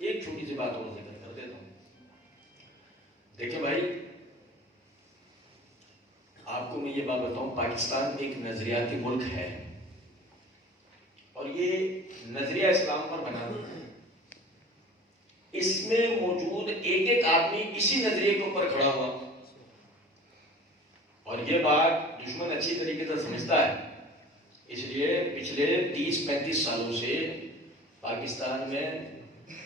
ایک چھوٹی سی بات اور ذکر کر دیتا ہوں. دیکھیں بھائی، آپ کو میں یہ بات بتاؤں، پاکستان ایک نظریاتی ملک ہے اور یہ نظریہ اسلام پر بنا ہوا ہے. اس میں موجود ایک ایک آدمی اسی نظریے کے اوپر کھڑا ہوا اور یہ بات دشمن اچھی طریقے سے سمجھتا ہے. اس لیے پچھلے 30-35 سالوں سے پاکستان میں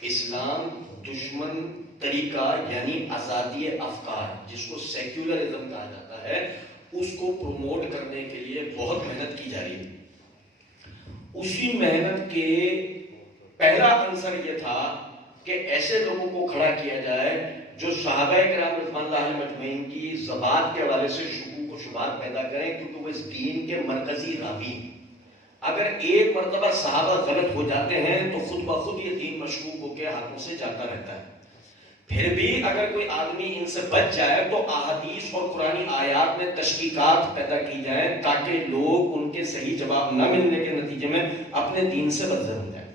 اسلام دشمن طریقہ یعنی آزادی افکار، جس کو سیکولرزم کہا جاتا ہے، اس کو پروموٹ کرنے کے لیے بہت محنت کی جا رہی ہے. اسی محنت کے پہلا عنصر یہ تھا کہ ایسے لوگوں کو کھڑا کیا جائے جو صحابہ کرام رضوان اللہ علیہم اجمعین کی ذبات کے حوالے سے شکوک و شبہات پیدا کریں، کیونکہ وہ اس دین کے مرکزی راوی. اگر ایک مرتبہ صحابہ غلط ہو جاتے ہیں تو خود بخود یہ دین مشکوک ہو کے ہاتھوں سے جاتا رہتا ہے. پھر بھی اگر کوئی آدمی ان سے بچ جائے تو احادیث اور قرآنی آیات میں تشکیکات پیدا کی جائیں تاکہ لوگ ان کے صحیح جواب نہ ملنے کے نتیجے میں اپنے دین سے بدزر ہو جائیں.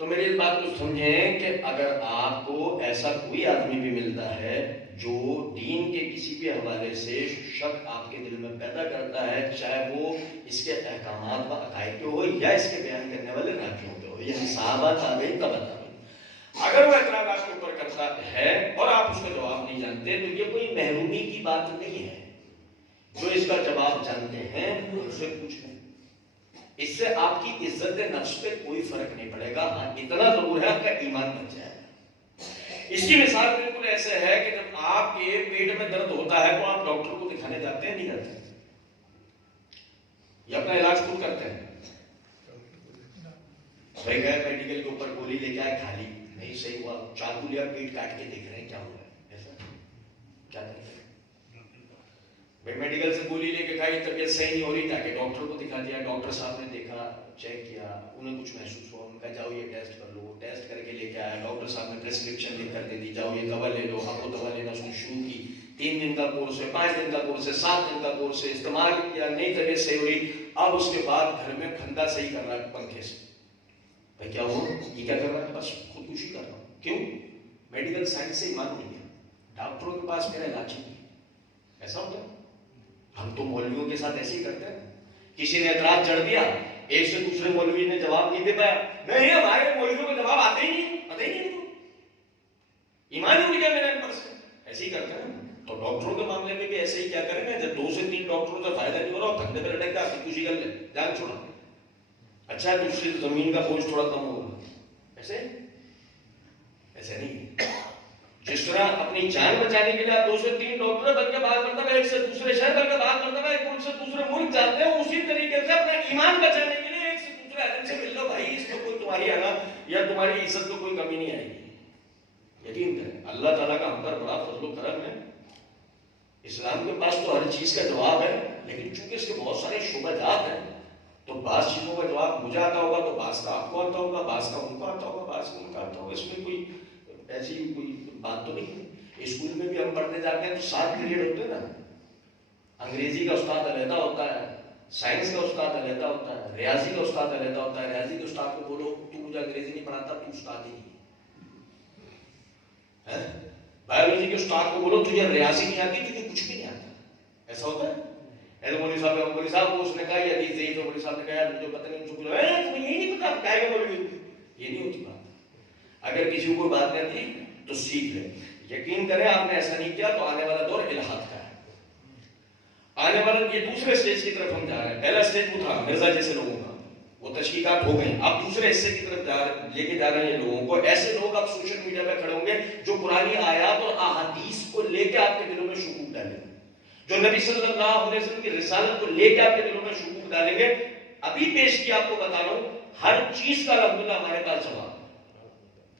تو میری اس بات کو سمجھیں کہ اگر آپ کو ایسا کوئی آدمی بھی ملتا ہے جو دین کے کسی بھی حوالے سے شک آپ کے دل میں پیدا کرتا ہے، چاہے وہ اس کے احکامات و عقائد کے ہو یا اس کے بیان کرنے والے راجیوں کے ہو، یعنی صحابہ تابعین تبع تابعین، اگر وہ اعتراضات کے اوپر کرتا ہے اور آپ اس کا جواب نہیں جانتے تو یہ کوئی محرومی کی بات نہیں ہے. جو اس کا جواب جانتے ہیں ان سے پوچھیں، اس سے آپ کی عزت نفس پہ کوئی فرق نہیں پڑے گا. ہاں اتنا ضرور ہے آپ کا ایمان بچ جائے گا. اس کی مثال بالکل ایسے ہے کہ جب آپ کے پیٹ میں درد ہوتا ہے تو آپ ڈاکٹر کو دکھانے جاتے ہیں نہیں جاتے؟ یا اپنا علاج خود کرتے ہیں؟ بھائی گئے میڈیکل کے اوپر گولی لے کے آئے، کھا لی، نہیں صحیح ہوا، چاقو لیا پیٹ کاٹ کے دیکھ رہے ہیں کیا ہوا ہے، ایسا کیا کرتے ہیں؟ بھائی میڈیکل سے گولی لے کے کھائی، طبیعت صحیح نہیں ہو رہی، تاکہ ڈاکٹر کو دکھا دیا، ڈاکٹر صاحب نے دیکھا، چیک کیا، انہیں کچھ محسوس ہوا، ان کا جاؤ یہ ٹیسٹ کر لو، ٹیسٹ کر کے لے کے آیا، ڈاکٹر صاحب نے پرسکرپشن لکھ کر دے دی، جاؤ یہ دوا لے لو. اب وہ دوا لینا اس نے شروع کی، 3 دن کا کورس ہے، 5 دن کا کورس ہے، 7 دن کا کورس ہے، استعمال کیا، نہیں طبیعت صحیح ہو رہی. اب اس کے بعد گھر میں پھندا صحیح کر رہا ہے پنکھے سے. بھائی کیا ہوا؟ یہ کیا کر رہا ہے؟ بس خودکشی کر رہا ہوں. کیوں؟ میڈیکل سائنس سے ایمان نہیں ہے، ڈاکٹروں کے پاس میرا علاج ہی نہیں. ایسا ہوتا ہے؟ ہم تو مولویوں کے ساتھ ایسے ہی کرتے ہیں. کسی نے اعتراض جڑ دیا، ایک سے دوسرے مولوی نے جواب نہیں دے پایا، نہیں ہمارے مولویوں کو جواب آتے ہی نہیں، پتہ ہی نہیں، ایمان ہی اڑ گیا میرا ان پر سے. ایسے ہی کرتے ہیں. تو ڈاکٹروں کے معاملے میں بھی ایسے ہی کیا کریں گے؟ جب 2 سے 3 ڈاکٹروں کا فائدہ نہیں ہو رہا، کندھے پہ لٹک کے خودکشی کر لے، جان چھوڑا، اچھا دوسری زمین کا بوجھ تھوڑا کم ہوگا. ایسے نہیں. جس طرح اپنی جان بچانے کے لیے آپ 2 سے 3 ڈاکٹر بلکہ بعض مرتبہ ایک سے دوسرے شہر بلکہ بعض مرتبہ ایک ملک سے دوسرے ملک جاتے ہیں، اسی طریقے سے اپنا ایمان بچانے کے لیے ایک سے دوسرے آدمی سے مل لو. بھائی اس میں کوئی تمہاری آنا یا تمہاری عزت کو کوئی کمی نہیں آئے گی. یقین کریں اللہ تعالیٰ کا ہم پر بڑا فضل و کرم ہے. اسلام کے پاس تو ہر چیز کا جواب ہے، لیکن چونکہ اس کے بہت سارے شبہات ہیں تو بعض چیزوں کا جواب مجھے آتا ہوگا تو بعض کا آپ کو آتا ہوگا، بعض کا ان کو آتا ہوگا، بعض کا ان کا آتا ہوگا. اس میں کوئی ایسی کوئی بات تو نہیں ہے. اسکول میں بھی ہم پڑھنے جاتے ہیں تو 7 پیریڈ ہوتے ہیں نا. انگریزی کا استاد علیحدہ ہوتا ہے، سائنس کا استاد علیحدہ ہوتا ہے، ریاضی کا استاد علیحدہ ہوتا ہے. ریاضی کے استاد کو بولو تو مجھے انگریزی نہیں پڑھاتا، تو استاد ہی نہیں ہے. بایولوجی کے استاد کو بولو تجھے ریاضی نہیں آتی، تجھے کچھ بھی نہیں آتا. ایسا ہوتا ہے. مولوی صاحب کو اس نے کہا یہ حدیث ضعیف ہے، مولوی صاحب نے کہا مجھے پتہ نہیں، تمہیں یہی نہیں پتا کیا ہے مولوی. یہ نہیں ہوتی بات. اگر کسی کو بات نہیں آتی تو سیکھ لیں. یقین کریں آپ نے ایسا نہیں کیا تو آنے والا دور الحاد کا ہے. آنے والا یہ دوسرے سٹیج کی طرف ہم جا رہے ہیں. پہلا سٹیج وہ تھا مرزا جیسے لوگوں کا، وہ تشکیکات ہو گئی. اب دوسرے حصے کی طرف لے کے جا رہے ہیں لوگوں کو. ایسے لوگ اب سوشل میڈیا پہ کھڑے ہوں گے جو قرآنی آیات اور احادیث کو لے کے آپ کے دلوں میں شکوک ڈالیں گے، جو نبی صلی اللہ علیہ وسلم کی رسالت کو لے کے آپ کے دلوں میں شکوک ڈالیں گے. ابھی پیش کیا آپ کو بتا رہا ہوں، ہر چیز کا الحمدللہ ہمارے پاس جواب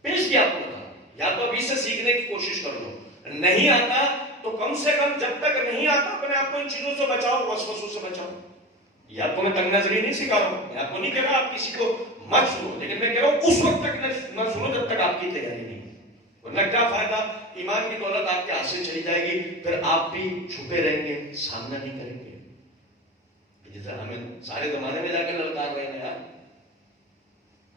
پیش کیا آپ کو بتا رہا ہوں. یا تو ابھی سے سیکھنے کی کوشش کر لو، نہیں آتا تو کم سے کم جب تک نہیں آتا اپنے آپ کو ان چیزوں سے بچاؤ، وسوسوں سے بچاؤ. یہ آپ کو میں تنگ نظری نہیں سکھا رہا ہوں، میں آپ کو نہیں کہہ رہا آپ کسی کو مت سنو، لیکن میں کہہ رہا ہوں اس وقت تک نہ سنو جب تک آپ کی تیاری نہیں. ورنہ کیا فائدہ؟ ایمان کی دولت آپ کے ہاتھ سے چلی جائے گی، پھر آپ بھی چھپے رہیں گے، سامنا نہیں کریں گے. جیسا ہمیں سارے زمانے میں جا کے للکار رہے ہیں یار.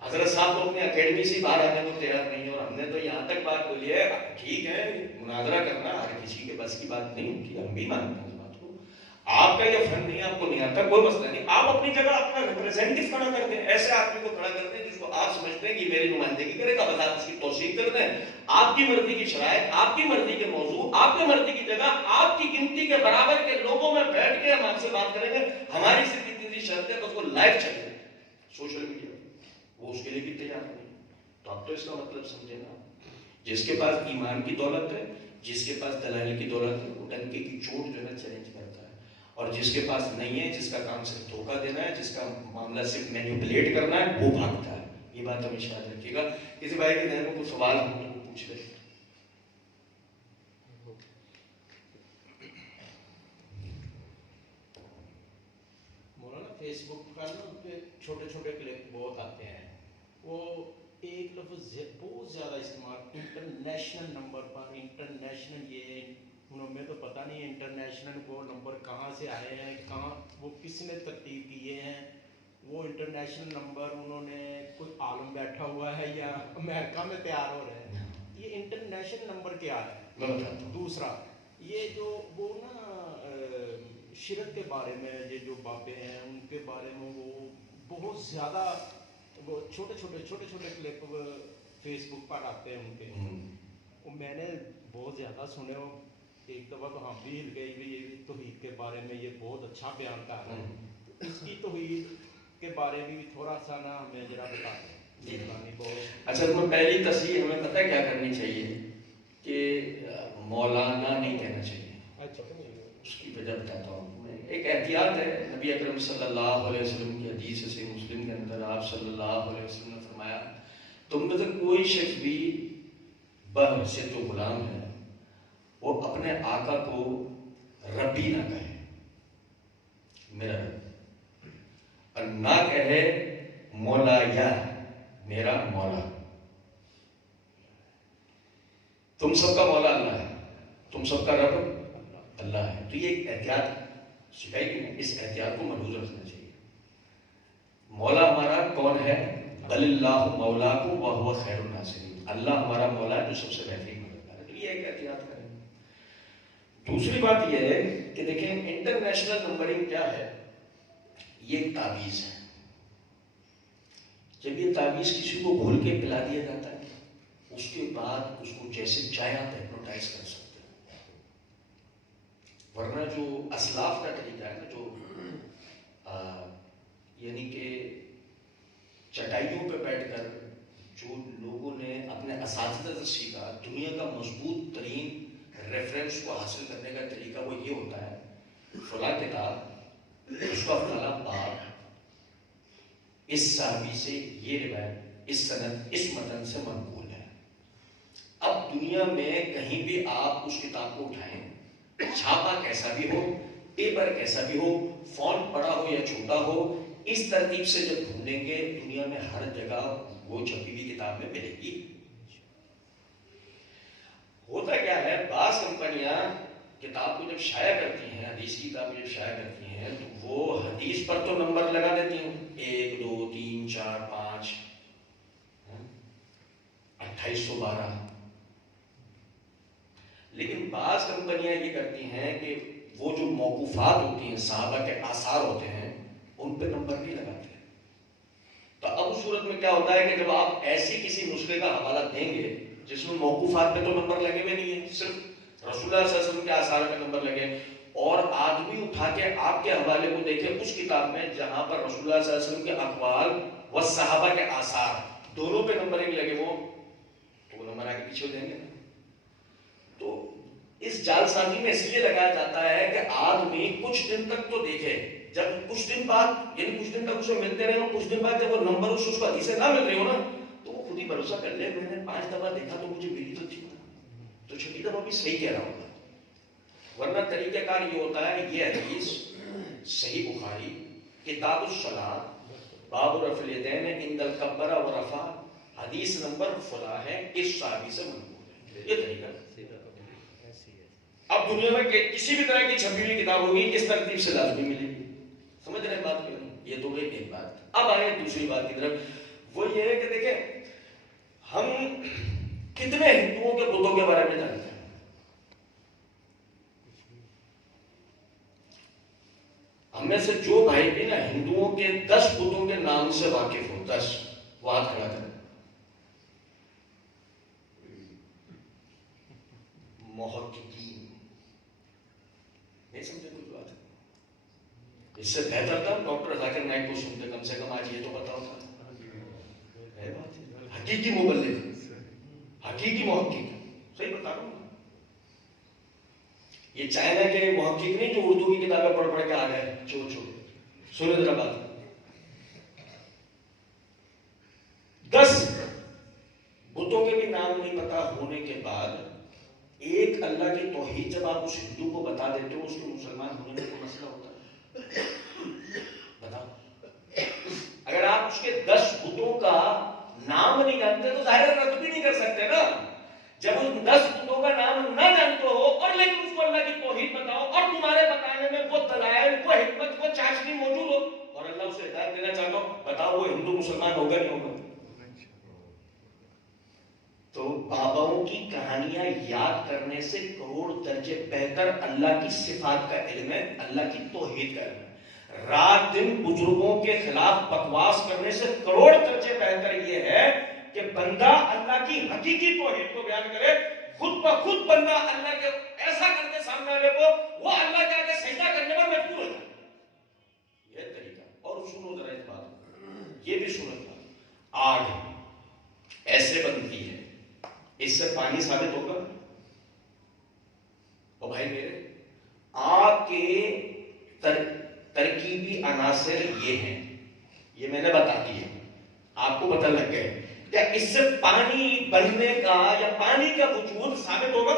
حضرت صاحب کو اپنی اکیڈمی سے باہر آنے کو تیار نہیں ہے، اور ہم نے تو یہاں تک بات بولی ہے، ٹھیک ہے مناظرہ کرنا ہر کسی کے بس کی بات نہیں ہوتی، ہم بھی مانتے ہیں اس بات کو، آپ کا یہ فن نہیں، آپ کو نہیں آتا، کوئی مسئلہ نہیں، آپ اپنی جگہ اپنا ریپرزینٹیو کھڑا کر دیں، ایسے آدمی کو کھڑا کر دیں جس کو آپ سمجھتے ہیں کہ میری نمائندگی کرے گا، بس آپ اس کی توثیق کر دیں، آپ کی مرضی کی شرائط، آپ کی مرضی کے موضوع، آپ کی مرضی کی جگہ، آپ کی گنتی کے برابر کے لوگوں میں بیٹھ کے ہم آپ سے بات کریں گے، ہماری صرف اتنی سی شرط ہے بس وہ لائیو چلے سوشل میڈیا، وہ اس کے لیے بھی تیار نہیں، تو اب تو اس کا مطلب سمجھے نا، جس کے پاس ایمان کی دولت ہے، جس کے پاس دلائل کی دولت ہے، وہ ڈنکے کی چوٹ جو ہے چیلنج کرتا ہے، اور جس کے پاس نہیں ہے، جس کا کام صرف دھوکہ دینا ہے، جس کا معاملہ صرف مینیپولیٹ کرنا ہے، وہ بھاگتا ہے، یہ بات ہمیشہ یاد رکھیے گا۔ کسی بھائی کے ذہن میں کوئی سوال ہو تو پوچھ لے۔ مولانا فیس بک پر نا پہ چھوٹے چھوٹے کلپ بہت آتے ہیں، وہ ایک لفظ بہت زیادہ استعمال، انٹرنیشنل نمبر پر، انٹرنیشنل، یہ انہوں میں تو پتہ نہیں انٹرنیشنل وہ نمبر کہاں سے آئے ہیں، کہاں وہ کس نے ترتیب کیے ہیں، وہ انٹرنیشنل نمبر انہوں نے کوئی عالم بیٹھا ہوا ہے یا امریکہ میں تیار ہو رہے ہیں، یہ انٹرنیشنل نمبر کیا ہے؟ دوسرا یہ جو وہ نا شرک کے بارے میں، یہ جو باتیں ہیں ان کے بارے میں وہ بہت زیادہ وہ چھوٹے چھوٹے کلپ فیس بک پر آتے ہیں ان کے، وہ میں نے بہت زیادہ سنے ہو، ایک دفعہ تو ہم بھی ہل گئے بھی، یہ توحید کے بارے میں یہ بہت اچھا بیان کر رہے ہیں، اس کی توحید کے بارے میں بھی تھوڑا سا نا ہمیں ذرا بتا دیں۔ اچھا تمہیں پہلی تصحیح ہمیں پتہ کیا کرنی چاہیے کہ مولانا نہیں کہنا چاہیے، اس کی وجہ بتاتا ہوں۔ ایک احتیاط ہے، نبی اکرم صلی اللہ علیہ وسلم کی حدیث سے مسلم کے اندر آپ صلی اللہ علیہ وسلم نے فرمایا تم میں سے کوئی شخص بھی بحیثیت جو غلام ہے وہ اپنے آقا کو ربی نہ کہے، میرا رب، اور نہ کہے مولا یا میرا مولا، تم سب کا مولا اللہ ہے، تم سب کا رب اللہ ہے، تو یہ ایک احتیاط سکھائی گئی، اس احتیاط کو ملحوظ رکھنا چاہیے۔ مولا ہمارا کون ہے؟ بل اللہ مولاکم وہو خیر الناصرین، اللہ ہمارا مولا ہے جو سب سے بہترین مددگار ہے، تو یہ ایک احتیاط کریں۔ دوسری بات یہ ہے کہ دیکھیں انٹرنیشنل نمبرنگ کیا ہے، یہ ایک تعویذ ہے، جب یہ تعویذ کسی کو گھول کے پلا دیا جاتا ہے اس کے بعد اس کو جیسے چاہے آپ ہپنوٹائز کر سکتے ہیں، ورنہ جو اسلاف کا طریقہ ہے نا، جو یعنی کہ چٹائیوں پہ بیٹھ کر جو لوگوں نے اپنے اساتذہ سے سیکھا، دنیا کا مضبوط ترین ریفرنس کو حاصل کرنے کا طریقہ وہ یہ ہوتا ہے، فلاں کتاب، اس کا فلاں باب، اس صحابی سے یہ روایت، اس سند، اس متن سے منقول ہے۔ اب دنیا میں کہیں بھی آپ اس کتاب کو اٹھائیں، چھاپا کیسا بھی ہو، پیپر کیسا بھی ہو، فونٹ بڑا ہو یا چھوٹا ہو، اس ترتیب سے جب ڈھونڈیں گے دنیا میں ہر جگہ وہ چھپی ہوئی کتاب میں ملے گی۔ ہوتا کیا ہے، بعض کمپنیاں کتاب کو جب شائع کرتی ہیں، حدیث کی کتاب جب شائع کرتی ہیں تو وہ حدیث پر تو نمبر لگا دیتی ہیں، 1 2 3 4 5 2812، لیکن بعض کمپنیاں یہ کرتی ہیں کہ وہ جو موقوفات ہوتی ہیں، صحابہ کے آثار ہوتے ہیں، ان پہ نمبر نہیں لگاتے۔ تو اب اس صورت میں کیا ہوتا ہے کہ جب آپ ایسی کسی نسخے کا حوالہ دیں گے جس میں موقوفات پہ تو نمبر لگے ہوئے نہیں ہیں، صرف رسول اللہ صلی اللہ علیہ وسلم کے آثار پہ نمبر لگے، اور آدمی اٹھا کے آپ کے حوالے کو دیکھے اس کتاب میں جہاں پر رسول اللہ صلی اللہ علیہ وسلم کے اقوال و صحابہ کے آثار دونوں پہ نمبرنگ لگے، وہ تو وہ نمبر آگے پیچھے ہو جائیں گے۔ تو اس جال سازی میں اس لیے لگایا جاتا ہے کہ آدمی کچھ دن تک تو دیکھے، جب کچھ دن بعد یعنی کچھ دن تک اسے ملتے رہے اور کچھ دن بعد جب وہ نمبر اس کو حدیثیں نہ مل رہی ہو نا تو وہ خود ہی بھروسہ کر لے، میں نے 5 دفعہ دیکھا تو مجھے ملی تو تھی، تو 6 دفعہ بھی صحیح کہہ رہا ہوگا۔ ورنہ طریقہ کار یہ ہوتا ہے، یہ حدیث صحیح بخاری کتاب الصلاۃ باب رفع الیدین عند الکبر و رفع، حدیث نمبر فلاں ہے، اس صحابی سے منقول ہے، یہ طریقہ۔ اب دنیا میں کسی بھی طرح کی چھپی ہوئی کتاب ہوگی اس ترتیب سے لازمی ملے گی، سمجھ رہے ہیں بات کو؟ یہ تو ایک بات۔ اب آئے دوسری بات کی طرف، وہ یہ ہے کہ دیکھیں ہم کتنے ہندوؤں کے بتوں کے بارے میں جانتے ہیں؟ ہم میں سے جو بھائی بھی نا ہندوؤں کے 10 بتوں کے نام سے واقف ہو، 10، وہ ہاتھ کھڑا کریں۔ محققین نہیں سمجھے کوئی بات؟ اس سے بہتر تھا ڈاکٹر ذاکر نائک کو سنتے، کم سے کم آج یہ تو پتا ہوتا ہے بات ہے۔ حقیقی مبلغ، حقیقی محقق، صحیح بتا رہا ہوں۔ یہ چائنا کے محقق نہیں جو اردو کی کتابیں پڑھ پڑھ کے آ گئے چور چور۔ سنو ذرا بات، 10 بتوں کے بھی نام نہیں پتا ہونے کے بعد ایک اللہ کی توحید جب آپ اس ہندو کو بتا دیتے ہو، اس کے مسلمان ہونے میں کوئی مسئلہ ہوتا ہے؟ بتاؤ، اگر آپ اس کے 10 بتوں کا نام نہیں جانتے تو ظاہر رد بھی نہیں کر سکتے نا۔ جب ان 10 بتوں کا نام نہ جانتے ہو اور لیکن اس کو اللہ کی توحید بتاؤ اور تمہارے بتانے میں وہ دلائل، وہ حکمت، وہ چاشنی موجود ہو اور اللہ اسے ہدایت دینا چاہتا ہو، بتاؤ وہ ہندو مسلمان ہوگا نہیں ہوگا؟ تو باباؤں کی کہانیاں یاد کرنے سے کروڑ درجے بہتر اللہ کی صفات کا علم ہے، اللہ کی توحید کا علم ہے۔ رات دن بزرگوں کے خلاف بکواس کرنے سے کروڑ درجے بہتر یہ ہے کہ بندہ اللہ کی حقیقی توحید کو بیان کرے، خود بخود بندہ اللہ کے ایسا کرتے سامنے والے کو وہ اللہ کے آگے سجدہ کرنے پر مجبور ہو جائے۔ یہ طریقہ۔ اور سنو ذرا اس بات، یہ بھی سنو بات، آگ ایسے بنتی ہے، اس سے پانی ثابت ہوگا؟ اور بھائی میرے، آگ کے ترکیبی عناصر یہ ہیں، یہ میں نے بتا دیا، آپ کو پتہ لگ گئے کیا اس سے پانی بننے کا یا پانی کا وجود ثابت ہوگا؟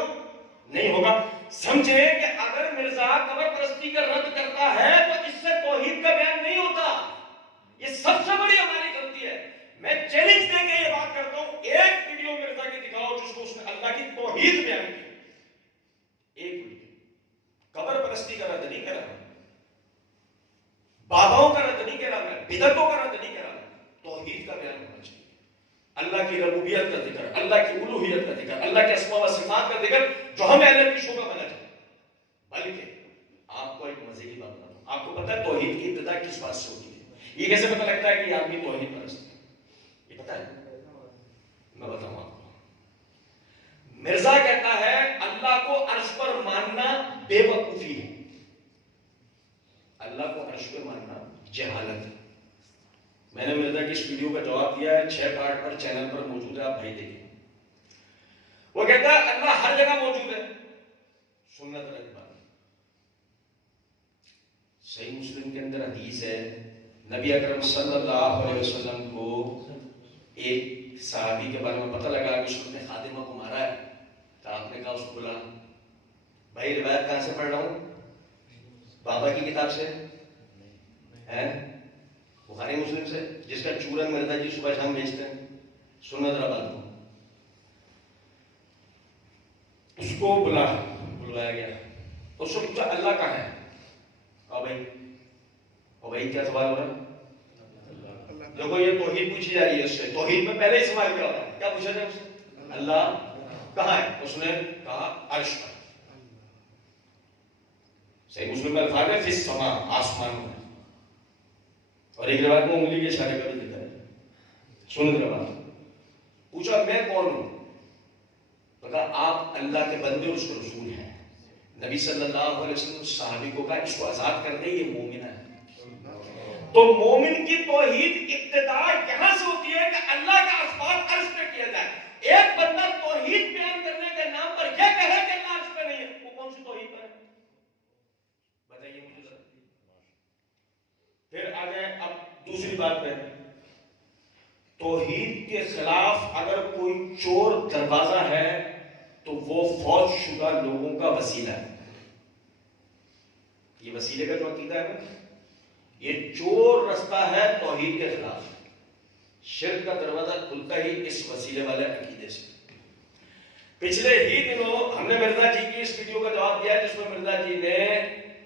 نہیں ہوگا۔ سمجھے کہ اگر مرزا قبر پرستی کا رد کرتا ہے تو اس سے توحید کا بیان نہیں ہوتا۔ یہ سب سے بڑی ہماری غلطی ہے۔ میں چیلنج دے کے یہ بات کرتا ہوں، ایک ویڈیو مرزا کی دکھاؤ جس کو اس نے اللہ کی توحید بیان کی، ایک ویڈیو۔ قبر پرستی کا رد نہیں کرا، باباؤں کا رد نہیں کرا، میں بدعتوں کا رد نہیں کرا، توحید کا بیان ہونا چاہیے۔ اللہ کی ربوبیت کا ذکر، اللہ کی الوہیت کا ذکر، اللہ کے اسماء و صفات کا ذکر، جو ہمیں اللہ کی شعبہ بنا چاہیے۔ بلکہ آپ کو ایک مزے کی بات بتاؤں، آپ کو پتہ ہے توحید کی ابتدا کس بات سے ہوتی ہے؟ یہ کیسے پتہ لگتا ہے کہ یہ آدمی توحید پرست ہے؟ یہ پتہ ہے؟ میں بتاؤں آپ کو۔ مرزا کہتا ہے اللہ کو عرش پر ماننا بے وقوفی ہے، اللہ کو عرش پر ماننا جہالت ہے۔ میں نے مرزا کی اس ویڈیو کا جواب دیا ہے، 6 پارٹ پر چینل پر موجود ہے، آپ بھائی دیکھیں۔ وہ کہتا ہے اللہ ہر جگہ موجود ہے، سنت رہی بات۔ صحیح مسلم کے اندر حدیث ہے، نبی اکرم صلی اللہ علیہ وسلم کو ایک صحابی کے بارے میں پتہ لگا کہ اس نے اپنے خادمہ کو مارا ہے، تو آپ نے کہا اس کو بلا۔ بھائی روایت کہاں سے پڑھ رہا ہوں؟ بابا کی کتاب سے ہے، بخاری مسلم سے، جس کا چورن مرزا جی صبح شام بیچتے ہیں۔ سنو ذرا بات کو۔ اس کو بلوایا گیا، اس کو پوچھا اللہ کہاں ہے؟ کہا بھائی، اور بھائی کیا سوال ہو رہا ہے؟ دیکھو یہ توحید پوچھی جا رہی ہے اس سے، توحید میں پہلے ہی سوال کیا ہوتا ہے، کیا پوچھا جائے اس سے؟ اللہ کہاں ہے؟ اس نے کہا عرش پر۔ صحیح مسلم میں الفاظ ہے فی السماء، آسمان میں، اور ایک روایت میں انگلی کے اشارے کا بھی ذکر ہے۔ سن ذرا بات، پوچھا میں کون ہوں؟ تو کہا آپ اللہ کے بندے اور اس کے رسول ہیں۔ نبی صلی اللہ علیہ وسلم صحابی کو کہا اس کو آزاد کر دے، یہ مومن ہے۔ تو مومن کی توحید ابتدا یہاں سے ہوتی ہے کہ اللہ کا اسباب عرش پہ کیا جائے۔ ایک بندہ توحید بیان کرنے کے نام پر یہ کہے کہ اللہ عرش پہ نہیں ہے، وہ کون سی توحید پر ہے؟ بتائیے مجھے ذرا۔ پھر آ جائیں اب دوسری بات پہ، توحید کے خلاف اگر کوئی چور دروازہ ہے تو وہ فوج شدہ لوگوں کا وسیلہ ہے۔ یہ وسیلے کا جو عقیدہ ہے نا، یہ چور رستہ ہے توحید کے خلاف۔ شرک کا دروازہ کھلتا ہی اس وسیلے والے عقیدے سے۔ پچھلے ہی دنوں ہم نے مرزا جی کی اس ویڈیو کا جواب دیا جس میں مرزا جی نے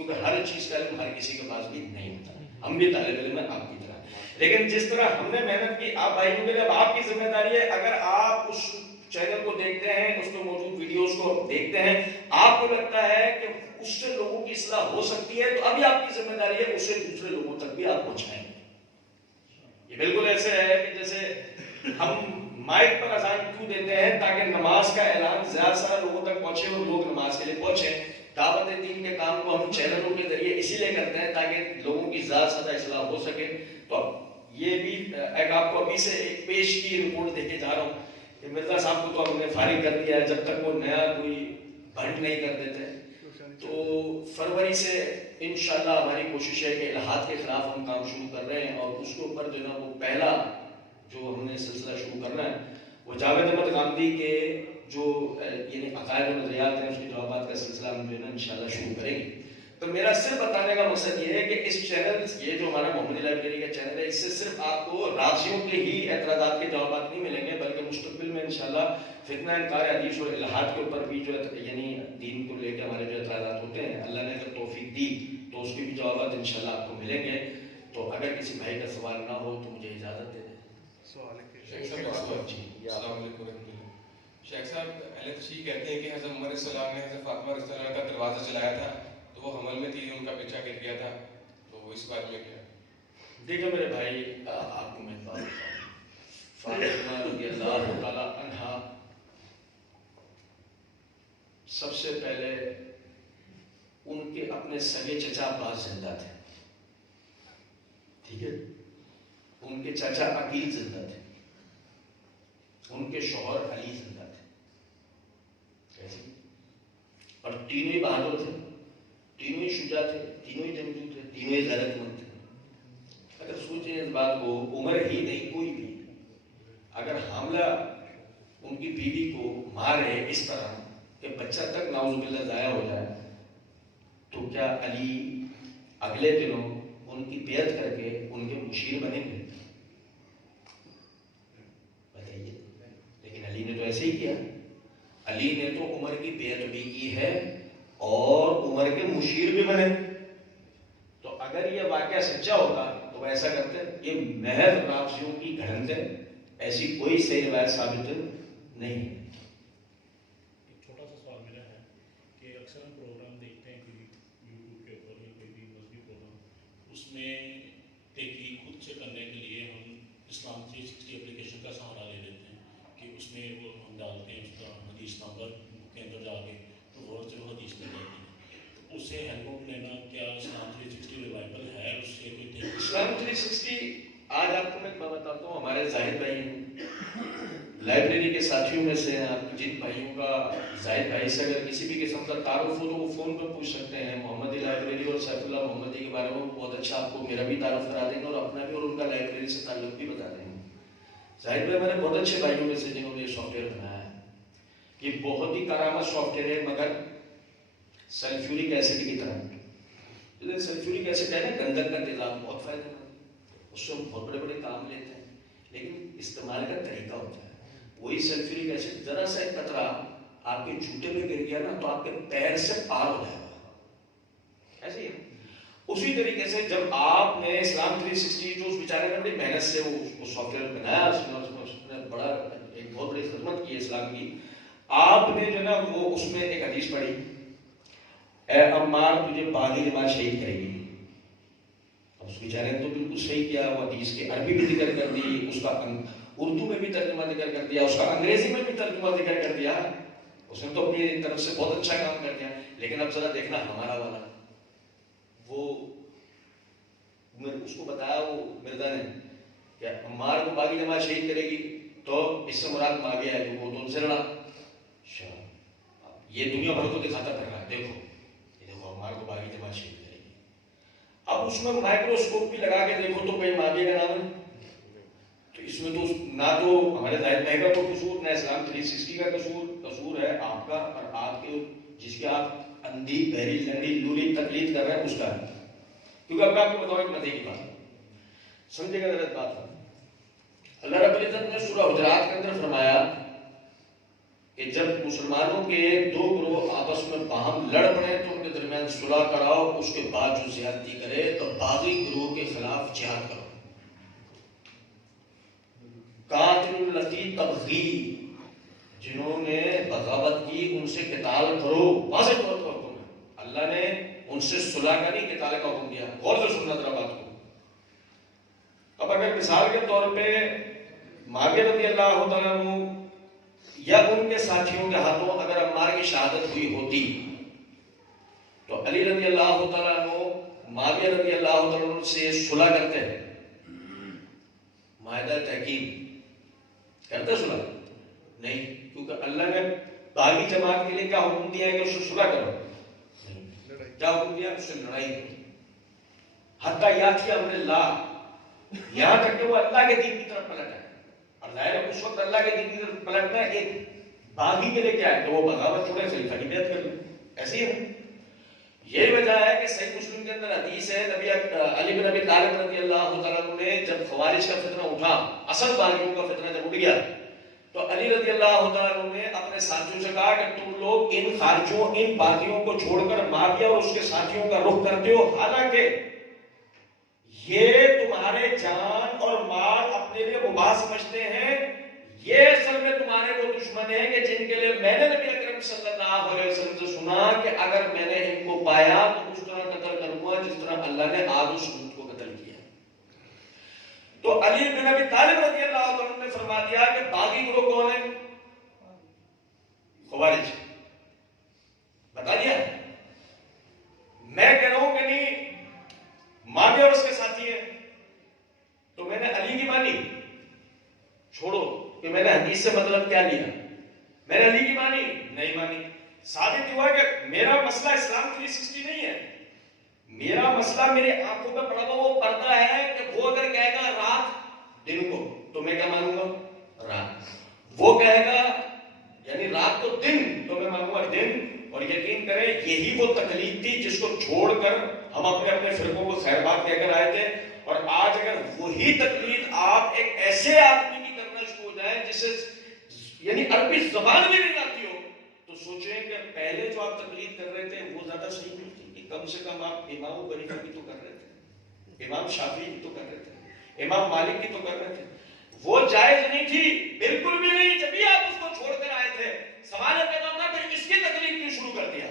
کیونکہ ہر چیز کا علم ہر کسی کے پاس بھی نہیں ہوتا. ہم بھی طالب علم ہیں آپ کی طرح, لیکن جس طرح ہم نے محنت کی, آپ بھائیوں کے لیے اب آپ کی ذمہ داری ہے, اگر آپ اس چینل کو دیکھتے ہیں, اس میں موجود ویڈیوز کو دیکھتے ہیں, آپ کو لگتا ہے کہ اس سے لوگوں کی اصلاح ہو سکتی ہے, تو ابھی آپ کی ذمہ داری ہے اسے دوسرے لوگوں تک بھی آپ پہنچائیں گے. یہ بالکل ایسے ہے کہ جیسے ہم مائک پر اذان کیوں دیتے ہیں, تاکہ نماز کا اعلان زیادہ سے زیادہ لوگوں تک پہنچے اور لوگ نماز کے لیے پہنچیں. دعوت دین کے کام کو ہم چینلوں کے ذریعے اسی لیے کرتے ہیں تاکہ لوگوں کی زیادہ سے زیادہ اصلاح ہو سکے. تو اب یہ بھی ایک آپ کو ابھی سے ایک پیش کی رپورٹ دے کے جا رہا ہوں کہ مرزا صاحب کو تو ہم نے فارغ کر دیا ہے, جب تک وہ نیا کوئی بھنڈ نہیں کر دیتے. تو فروری سے انشاءاللہ ہماری کوشش ہے کہ الہات کے خلاف ہم کام شروع کر رہے ہیں, اور اس کے اوپر جو ہے نا وہ پہلا جو ہم نے سلسلہ شروع کرنا ہے وہ جاوید احمد غامدی کے جو یعنی عقائد و نظریات ہیں اس کے جوابات کا سلسلہ ہم جو ہے نا انشاءاللہ شروع کریں گے. تو میرا صرف بتانے کا مقصد یہ ہے کہ اس چینل, یہ جو ہمارا محمدی لائبریری کا چینل ہے, اس سے صرف آپ کو رافضیوں کے ہی اعتراضات کے جوابات نہیں ملیں گے, بلکہ مستقبل میں انشاءاللہ فتنہ انکار حدیث اور الہات کے اوپر بھی جو یعنی دین کو لے کے ہمارے جو اعتراضات ہوتے ہیں, اللہ نے اگر توفیق دی تو اس کے بھی جوابات انشاءاللہ آپ کو ملیں گے. تو اگر کسی بھائی کا سوال نہ ہو تو مجھے اجازت دے دیں. السلام علیکم ورحمۃ اللہ. شیخ صاحب اہل تشیع کہتے ہیں کہ حضرت عمر علیہ السلام نے حضرت فاطمہ علیہ السلام کا دروازہ چلایا تھا تو وہ حمل میں تھی, ان کا پیچھا گر گیا تھا, تو اس بات میں کیا؟ دیکھو میرے بھائی, آپ کو میں بات بتاؤں, فاطمہ رضی اللہ تعالیٰ عنہا سب سے پہلے ان کے اپنے سگے چچا عباس زندہ تھے, ٹھیک ہے, ان کے چچا عقیل زندہ تھے, ان کے شوہر علی زندہ تھے, اور تینوں ہی بہادر تھے, تینوں ہی شجاع تھے, تینوں ہی جنگجو تھے, تینوں ہی غیرت مند تھے. اگر سوچیں اس بات کو, عمر ہی نہیں کوئی بھی اگر حاملہ ان کی بیوی کو مارے اس طرح کہ بچہ تک نعوذ باللہ ضائع ہو جائے, تو کیا علی اگلے دنوں ان کی بیعت کر کے ان کے مشیر بنیں گے؟ بتائیے. لیکن علی نے تو ایسے ہی کیا, علی نے تو عمر کی بیعت بھی کی ہے اور عمر کے مشیر بھی بنے. تو اگر یہ واقعہ سچا ہوتا تو وہ ایسا کرتے. یہ محض رافضیوں کی گھڑنت ہے, ایسی کوئی صحیح روایت ثابت نہیں ہے. ایک چھوٹا سا سوال میرا ہے کہ اکثر ہم پروگرام دیکھتے ہیں یوٹیوب کے اوپر یا کوئی بھی مذہبی پروگرام, اس میں تحقیق خود سے کرنے کے لیے ہم اسلام 360 اپلیکیشن کا سہارا لے لیتے ہیں کہ اس میں وہ ہم ڈالتے ہیں اس کا حدیث نمبر کے اندر جا کے, تو غور سے وہ حدیث مل جاتی ہے. تو اس سے ہیلپ آؤٹ لینا کیا اسلام 360 ریوائبل ہے؟ اس سے کوئی تحقیق؟ اسلام 360 آج آپ کو میں بتاتا ہوں, ہمارے زاہد بھائی ہیں, لائبریری کے ساتھیوں میں سے ہیں, آپ جن بھائیوں کا زاہد بھائی سے اگر کسی بھی قسم کا تعارف ہو تو وہ فون پر پوچھ سکتے ہیں. محمدی لائبریری اور سیف اللہ محمدی کے بارے میں بہت اچھا آپ کو میرا بھی تعارف کرا دیں گے اور اپنا بھی اور ان کا لائبریری سے تعلق بھی بتا دیں گے. زاہد بھائی میرے بہت اچھے بھائیوں میں سے جنہوں نے یہ سافٹ ویئر بنایا ہے. یہ بہت ہی کارآمد سافٹ ویئر ہے, مگر سلفیورک ایسڈ کی طرح. سلفیورک ایسڈ ہے نا, گندک کا تیزاب بہت فائدہ ہے, اس سے ہم بہت بڑے بڑے کام لیتے ہیں, لیکن استعمال کا طریقہ ہوتا ہے. وہی سلفیورک ایسڈ ذرا سا ایک قطرہ آپ کے جوتے پہ گر گیا نا تو آپ کے پیر سے پار ہو جائے گا. ایسے ہی اسی طریقے سے جب آپ نے اسلام 360 جو اس بیچارے نے بڑی محنت سے وہ سافٹ ویئر بنایا, اس نے بڑا ایک بہت بڑی خدمت کی اسلام کی, آپ نے جو نا وہ اس میں ایک حدیث پڑھی, اے عمار تجھے باغی نماز شہید کرے گی. اب اس بیچارے نے تو بالکل صحیح کیا, وہ حدیث کے عربی بھی ذکر کر دی, اس کا اردو میں بھی ترجمہ ذکر کر دیا, اس کا انگریزی میں بھی ترجمہ ذکر کر دیا. اس نے تو اپنی طرف سے بہت اچھا کام کر دیا. لیکن اب ذرا دیکھنا ہمارا والا, وہ اس کو بتایا وہ مرزا نے کہ عمار کو باغی نماز شہید کرے گی, تو اس سے مراد ماگے ہے جو وہ تو ان سے لڑا. یہ دنیا بھر کو دکھاتا کر رہا ہے, دیکھو یہ دیکھو عمار کو باغی نماز شہید کرے گی. اب اس میں مائکروسکوپ بھی لگا کے دیکھو تو کہیں ماگے کا نام ہے. تو اس میں تو نہ تو ہمارے زاہد بھائی کا کوئی قصور, نہ اسلام 360 کا قصور ہے آپ کا, اور آپ کے جس کے آپ اندھی بہری لنگڑی لولی تقلید کر رہے ہیں اس کا ہے. کیونکہ اب میں آپ کو بتاؤں ایک مزے کی بات, سمجھے گا غلط بات ہے. اللہ رب العزت نے سورہ حجرات کے اندر فرمایا کہ جب مسلمانوں کے دو گروہ آپس میں باہم لڑ پڑے تو ان کے درمیان صلح کراؤ، اس کے بعد جو زیادتی کرے تو باغی گروہ کے خلاف جہاد کرو. قاتل التی تبغی، جنہوں نے بغاوت کی ان سے قتال کرو. واضح طور پر حکم ہے، اللہ نے ان سے صلح کا نہیں قتال کا حکم دیا. غور سے سننا ذرا بات کو. اب اگر مثال کے طور پہ معاویہ رضی اللہ تعالیٰ عنہ یا ان کے ساتھیوں کے ہاتھوں اگر عمار کی شہادت ہوئی ہوتی تو علی رضی اللہ تعالیٰ عنہ معاویہ رضی اللہ تعالیٰ عنہ سے صلح کرتے معاہدہ تحکیم کرتے صلح نہیں، کیونکہ اللہ نے باغی جماعت کے لیے کیا حکم دیا ہے کہ اس سے صلح کرو. کیا حکم دیا؟ اس سے لڑائی کرو. حتی یاتی امر اللہ، یہاں تک کہ وہ اللہ کے دین کی طرف پلٹ ہے. اور ظاہر ہے اس وقت اللہ کے دین کی طرف پلٹنا ایک باغی کے لیے کیا ہے کہ وہ بغاوت چھوڑے خلیفہ کی بیعت کر لے. ایسے ہی ہے. یہی وجہ ہے کہ صحیح مسلم کے اندر حدیث ہے، نبی علی بن ابی طالب رضی اللہ تعالیٰ عنہ نے جب خوارج کا فتنہ اٹھا، اصل باغیوں کا فتنہ جب اٹھ گیا تو علی رضی اللہ تعالیٰ عنہ نے اپنے ساتھیوں سے کہا کہ تم لوگ ان خارجوں، ان باغیوں کو چھوڑ کر معاویہ اور اس کے ساتھیوں کا رخ کرتے ہو، حالانکہ یہ تمہارے جان اور مال اپنے لیے مباح سمجھتے ہیں. یہ اصل میں تمہارے وہ دشمن ہیں کہ جن کے لیے میں نے نبی اکرم صلی اللہ علیہ وسلم سے سنا کہ اگر میں نے ان کو پایا تو اس طرح قتل کروں گا جس طرح اللہ نے آد و سمود کو قتل کیا. تو علی بن ابی طالب رضی اللہ عنہ نے فرما دیا کہ باغی گروہ کون ہے؟ خوارج. بتا دیا. میں کہہ رہا ہوں کہ نہیں، معاویہ اور اس کے ساتھی ہیں تو میں نے علی کی مانی. چھوڑو کہ میں نے حدیث سے مطلب کیا لیا، میں نے علی کی مانی نہیں مانی. ثابت ہوا کہ میرا مسئلہ اسلام 360 نہیں ہے. میرا مسئلہ میرے آنکھوں پہ پڑا ہوا وہ پردہ ہے کہ وہ اگر کہے گا رات دن کو تو میں کیا مانوں گا؟ رات. وہ کہے گا یعنی رات کو دن تو میں مانوں گا دن. اور یقین کریں یہی وہ تقلید تھی جس کو چھوڑ کر ہم اپنے اپنے فرقوں کو خیر بات کہہ کر آئے تھے. اور آج اگر وہی تقلید آپ ایک ایسے آدمی کی کرنا شروع ہو جائیں جسے یعنی عربی زبان میں نہیں آتی ہو تو سوچیں کہ پہلے جو آپ تقلید کر رہے تھے وہ زیادہ صحیح نہیں تھی. کہ کم سے کم آپ امام ابو حنیفہ کی تو کر رہے تھے، امام شافعی کی تو کر رہے تھے، امام مالک کی تو کر رہے تھے. وہ جائز نہیں تھی، بالکل بھی نہیں. جب بھی آپ اس کو چھوڑ کر آئے تھے سوال پیدا ہوتا کہ اس کی تقلید کیوں شروع کر دیا.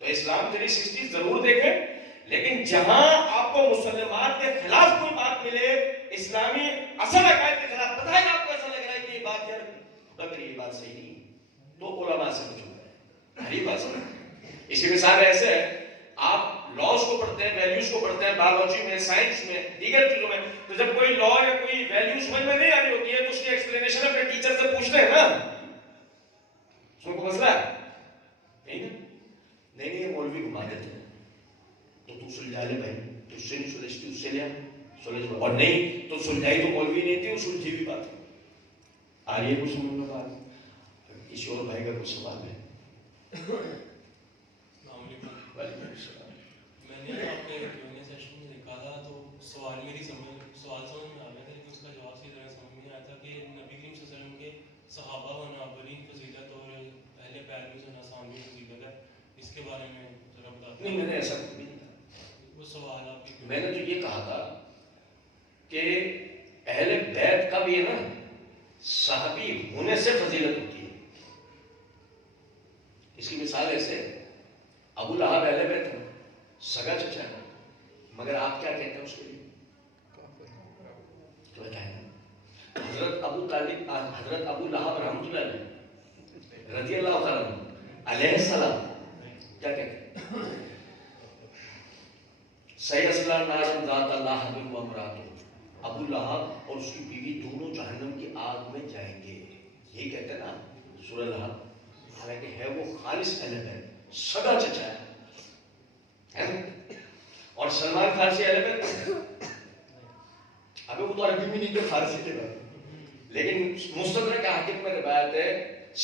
تو اسلام 360 ضرور دیکھیں، لیکن جہاں آپ کو مسلمات کے خلاف کوئی بات ملے، اسلامی اصل عقائد کے خلاف، پتہ ہے کہ آپ کو ایسا لگ رہا ہے کہ یہ بات یار اگر یہ بات صحیح نہیں تو علماء سے پوچھو. ہری بات سمجھ. اسی مثال ایسے ہے، آپ لاز کو پڑھتے ہیں، ویلیوز کو پڑھتے ہیں، بایولوجی میں، سائنس میں، دیگر چیزوں میں، تو جب کوئی لا یا کوئی ویلیو سمجھ میں نہیں آ رہی ہوتی ہے تو اس کی ایکسپلینیشن اپنے ٹیچر سے پوچھتے ہیں نا. اس میں کوئی مسئلہ ہے نہیں یہ مولوی گھما دیتے ہیں تو تو سلجھا لے بھائی، تو اس سے نہیں سلجھتی اس سے لیا سلجھ، اور نہیں تو سلجھائی تو مولوی نہیں تھی، وہ سلجھی بھی بات ہے. آ رہی ہے کچھ سمجھ میں بات؟ کسی اور بھائی کا کچھ سوال ہے؟ وعلیکم السلام. میں نے آپ کے Q&A سیشن میں دیکھا تھا تو سوال سمجھ میں آ گیا تھا، لیکن اس کا جواب صحیح طرح سمجھ میں آیا تھا کہ نبی کریم صلی اللہ علیہ وسلم کے صحابہ ہونا اولین فضیلت اور اہل بیت میں ہونا ثانی فضیلت ہے. اس کے بارے میں ذرا بتا دیں. نہیں میں نے ایسا کچھ نہیں کہا. وہ سوال آپ کے میں نے تو یہ کہا تھا کہ اہل بیت کا بھی ہے نا صحابی ہونے سے فضیلت ہوتی ہے. اس کی مثال ایسے ہے، ابو لہب اہل بیت ہے، سگا چچا ہے، مگر آپ کیا کہتے ہیں اس کے لیے؟ تو بتائیں. حضرت ابو طالب، حضرت ابو لہب رحمۃ اللہ علیہ رضی اللہ تعالیٰ علیہ السلام کیا کہتے ہیں؟ سیصلی نارا ذات لہب و امرأتہ، ابو لہب اور اس کی بیوی دونوں جہنم کی آگ میں جائیں گے. یہی کہتے ہیں نا سورہ لہب. حالانکہ ہے وہ خالص اہل بیت، سگا چچا ہے. اور سلمان فارسی اہل بیت، ابھی وہ تو عربی میں نہیں کہ فارسی تھے، لیکن مستدرک حاکم میں روایت ہے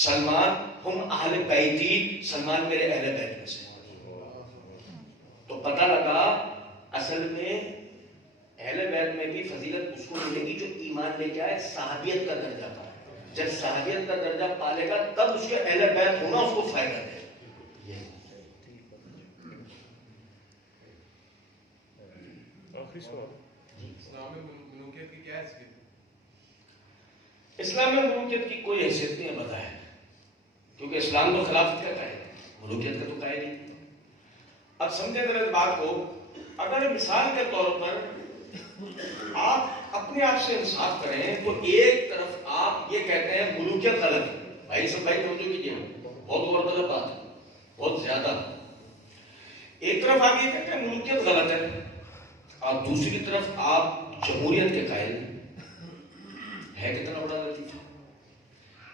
سلمان ہم اہل بیتی، سلمان میرے اہل بیت میں سے. تو پتہ لگا اصل میں اہل بیت میں بھی فضیلت اس کو ملے گی جو ایمان لے کے آئے، صحابیت کا درجہ پائے. جب صحابیت کا درجہ پالے گا تب اس کے اہل بیت ہونا اس کو فائدہ دے. اسلام میں ملوکیت کی کیا حیثیت ہے؟ اسلام میں ملوکیت کی کوئی حیثیت نہیں ہے بتائے، کیونکہ اسلام تو خلافت کا قائل ہے، ملوکیت کا تو قائل نہیں. اب سمجھے ذرا اس بات کو. اگر مثال کے طور پر آپ اپنے آپ سے انصاف کریں تو ایک طرف آپ یہ کہتے ہیں ملوکیت غلط ہے. بھائی سب بھائی توجہ کیجیے، بہت غور طلب بات ہے، بہت زیادہ. ایک طرف آپ یہ کہتے ہیں ملوکیت غلط ہے اور دوسری طرف آپ جمہوریت کے قائل ہے. کتنا بڑا لطیفہ.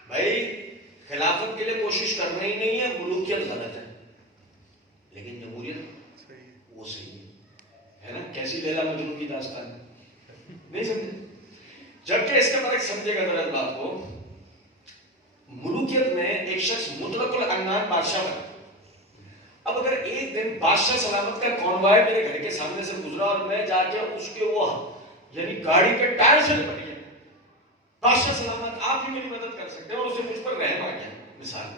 بھائی خلافت کے لیے کوشش کرنا ہی نہیں ہے، ملوکیت غلط ہے، لیکن جمہوریت وہ صحیح ہے نا. کیسی لیلا مجنون کی داستان ہے، نہیں سمجھے؟ جبکہ اس کے برعکس سمجھے گا ذرا اس بات کو. ملوکیت میں ایک شخص مطلق العنان بادشاہ بنا. اب اگر ایک دن بادشاہ سلامت کا کانوائے میرے گھر کے سامنے سے گزرا اور میں جا کے اس کے وہ یعنی گاڑی کے ٹائر سے لپٹ گیا، بادشاہ سلامت آپ ہی میری مدد کر سکتے ہیں، اور اسے مجھ پر رحم آ گیا مثال.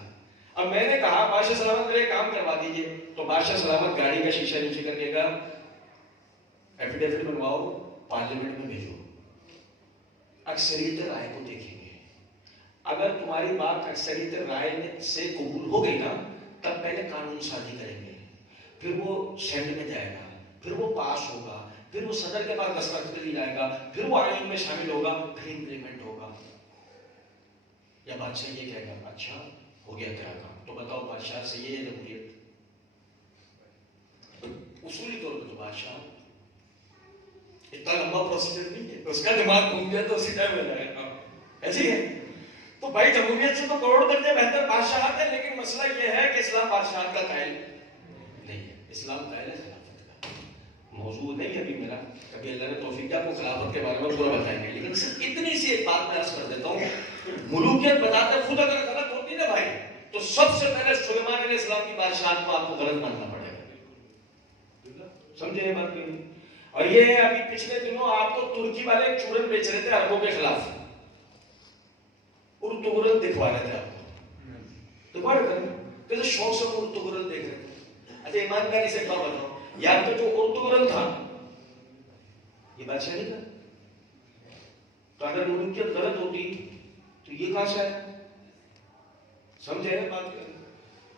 اب میں نے کہا بادشاہ سلامت میرے کام کروا دیجئے، تو بادشاہ سلامت گاڑی کا شیشہ نیچے کر کے گا ایفیڈیوٹ بنواؤ پارلیمنٹ میں بھیجو. اکثریت رائے کو دیکھیں گے. اگر تمہاری بات اکثریت رائے سے قبول ہو گئی نا تب پہلے قانون سازی کریں گے، پھر وہ سینٹ میں جائے گا، پھر وہ پاس ہوگا، پھر وہ صدر کے پاس دستخط کر دی جائے گا، پھر وہ آئین میں شامل ہوگا، پھر امپلیمنٹ ہوگا. یا بادشاہ یہ کہے گا اچھا ہو گیا تیرا کام. تو بتاؤ بادشاہ سے یہ جمہوریت؟ اصولی طور پہ تو بادشاہ اتنا لمبا پروسیجر نہیں ہے، اس کا دماغ گھوم گیا تو اسی ٹائم ہو جائے گا. ایسی ہے. تو بھائی جمہوریت سے تو کروڑ درجے بہتر بادشاہت ہے، لیکن مسئلہ یہ ہے کہ اسلام بادشاہت کا قائل نہیں ہے. اسلام قائل ہے خلافت کا. موضوع نہیں ہے ابھی میرا، کبھی اللہ نے توفیق دیا آپ کو خلافت کے بارے میں پورا بتائیں گے، لیکن صرف اتنی سی ایک بات میں عرض کر دیتا ہوں. ملوکیت بتاتے خود اگر غلط ہوتی نا بھائی تو سب سے پہلے سلیمان علیہ السلام کی بادشاہت کو آپ کو غلط ماننا پڑے گا. سمجھے یہ بات نہیں؟ اور یہ ابھی پچھلے دنوں آپ کو ترکی والے چورن بیچ رہے تھے عربوں کے خلاف، ارطغرل دکھوا رہے تھے آپ کو، دکھوا رہے تھے کیسے شوق سے ارطغرل دیکھ رہے تھے. اچھا ایمانداری سے بات بتاؤ، یا تو جو ارطغرل تھا یہ بادشاہ نہیں تھا؟ تو اگر ملوکیت غلط ہوتی تو یہ کہاں سے ہے؟ سمجھے بات کر.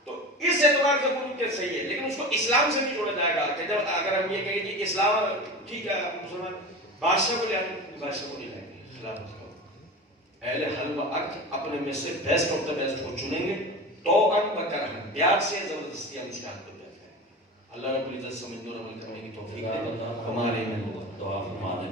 تو اس اعتبار سے ملوکیت صحیح ہے، لیکن اس کو اسلام سے بھی جوڑا جائے گا کہ جب اگر ہم یہ کہیں کہ اسلام ٹھیک ہے مسلمان بادشاہ کو لے آتے، بادشاہ کو نہیں لائیں گے. خلافت کو اہل حل و عقد اپنے میں سے بیسٹ آف دا بیسٹ کو چنیں گے، تو پیار سے زبردستی ہم اس کے ہاتھ پہ بیٹھ جائیں گے. اللہ رب العزت سمجھنے اور عمل کرنے کی توفیق دے ہمارے میں. دعا فرمانے